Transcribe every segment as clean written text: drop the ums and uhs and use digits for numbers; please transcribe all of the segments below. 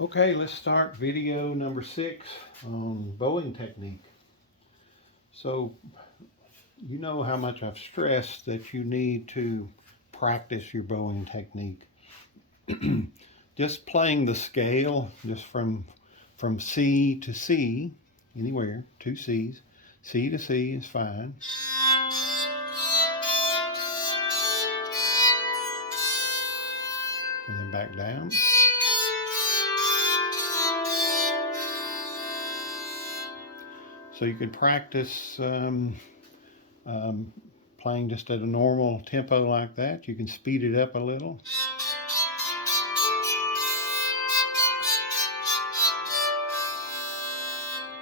Okay, let's start video number 6 on bowing technique. So, you know how much I've stressed that you need to practice your bowing technique. Just playing the scale, just from C to C, anywhere, 2 C's, C to C is fine. And then back down. So you could practice playing just at a normal tempo like that. You can speed it up a little.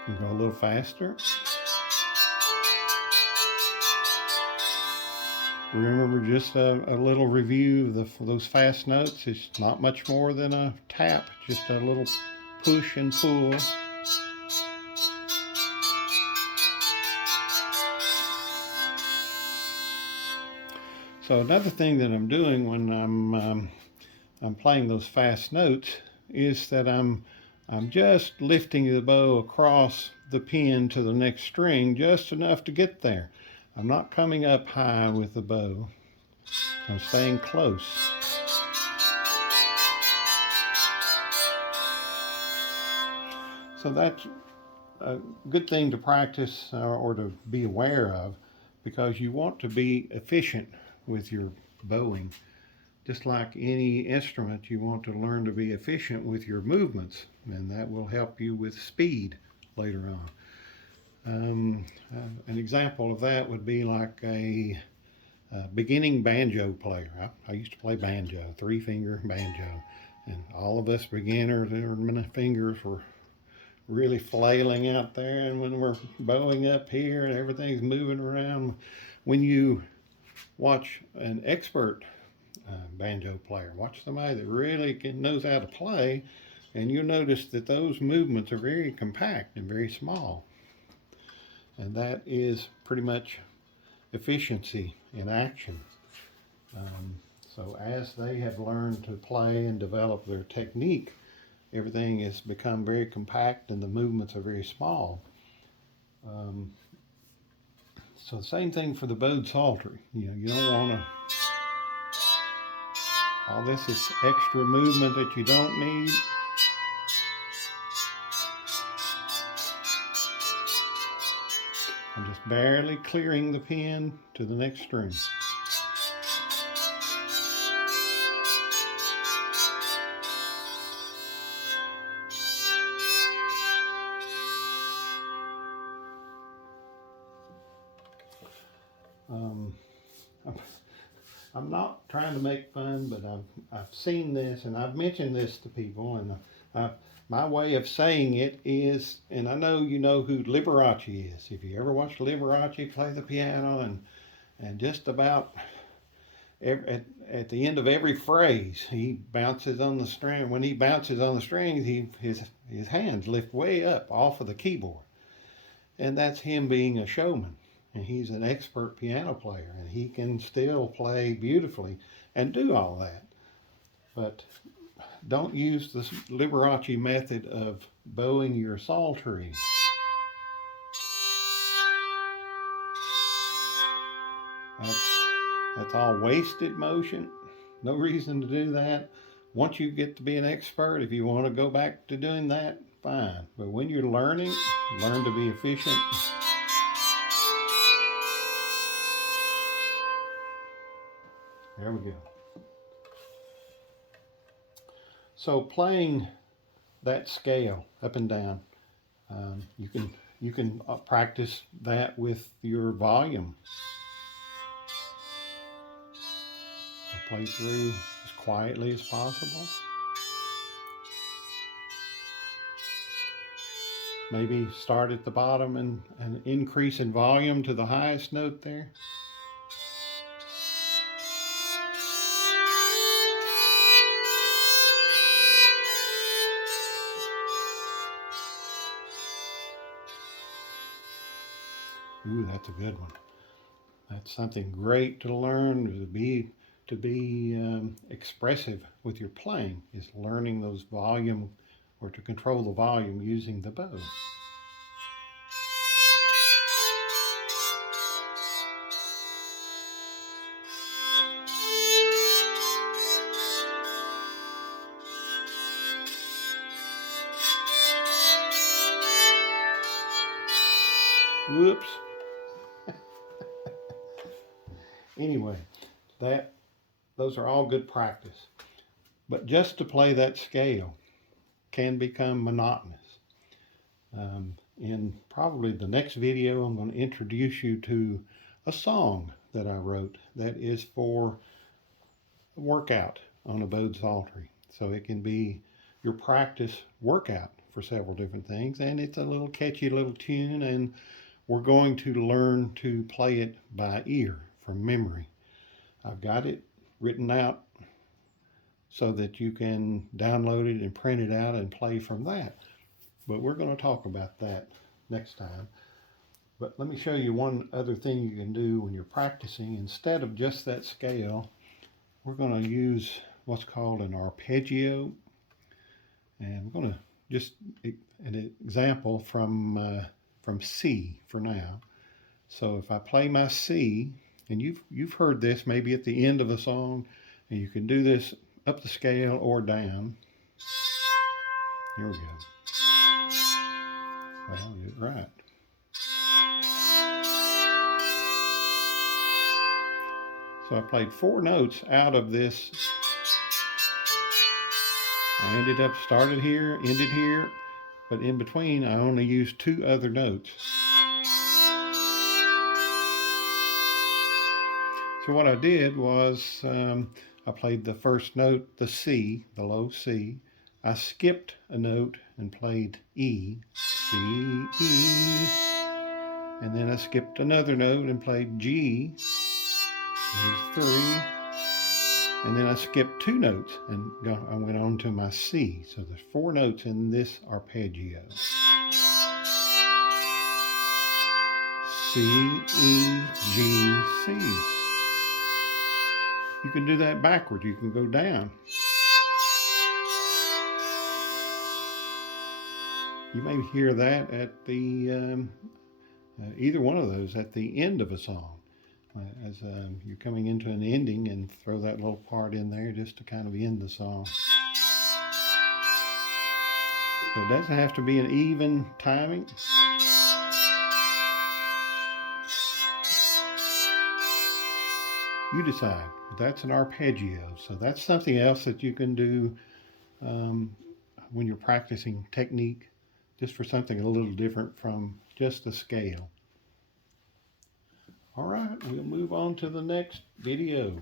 You can go a little faster. Remember, just a little review of those fast notes. It's not much more than a tap, just a little push and pull. So another thing that I'm doing when I'm playing those fast notes is that I'm just lifting the bow across the pin to the next string just enough to get there. I'm not coming up high with the bow. I'm staying close. So that's a good thing to practice or to be aware of, because you want to be efficient with your bowing. Just like any instrument, you want to learn to be efficient with your movements, and that will help you with speed later on. An example of that would be like a beginning banjo player. I used to play banjo, 3-finger banjo, and all of us beginners, our fingers were really flailing out there, and when we're bowing up here and everything's moving around. When you watch an expert banjo player, watch somebody that really knows how to play, and you'll notice that those movements are very compact and very small. And that is pretty much efficiency in action. So as they have learned to play and develop their technique, everything has become very compact and the movements are very small. So the same thing for the bowed psaltery. You don't want to, all this is extra movement that you don't need. I'm just barely clearing the pin to the next string. I'm not trying to make fun, but I've seen this and I've mentioned this to people, and my way of saying it is, and I know you know who Liberace is. If you ever watched Liberace play the piano, and just about at the end of every phrase, he bounces on the string. When he bounces on the strings, his hands lift way up off of the keyboard, and that's him being a showman. And he's an expert piano player, and he can still play beautifully and do all that. But don't use the Liberace method of bowing your psaltery. That's all wasted motion. No reason to do that. Once you get to be an expert, if you want to go back to doing that, fine. But when you're learning, learn to be efficient. There we go. So playing that scale up and down, you can practice that with your volume. Play through as quietly as possible. Maybe start at the bottom and increase in volume to the highest note there. Ooh, that's a good one. That's something great to learn, to be expressive with your playing, is learning those volume or to control the volume using the bow. Whoops. Anyway, those are all good practice. But just to play that scale can become monotonous. In probably the next video, I'm going to introduce you to a song that I wrote that is for a workout on a bowed psaltery. So it can be your practice workout for several different things, and it's a little catchy little tune, and we're going to learn to play it by ear from memory. I've got it written out so that you can download it and print it out and play from that. But we're going to talk about that next time. But let me show you one other thing you can do when you're practicing. Instead of just that scale, we're going to use what's called an arpeggio. And we're going to just an example from C for now. So if I play my C, and you've heard this maybe at the end of a song, and you can do this up the scale or down. Here we go. Well, you're right. So I played 4 notes out of this. I started here, ended here, but in between I only used 2 other notes. So what I did was I played the first note, the C, the low C. I skipped a note and played E, C, E. And then I skipped another note and played G, there's 3. And then I skipped 2 notes and I went on to my C. So there's 4 notes in this arpeggio. C, E, G, C. You can do that backward. You can go down. You may hear that at the either one of those at the end of a song, as you're coming into an ending, and throw that little part in there just to kind of end the song. So it doesn't have to be an even timing. You decide. That's an arpeggio. So that's something else that you can do when you're practicing technique, just for something a little different from just the scale. All right, we'll move on to the next video.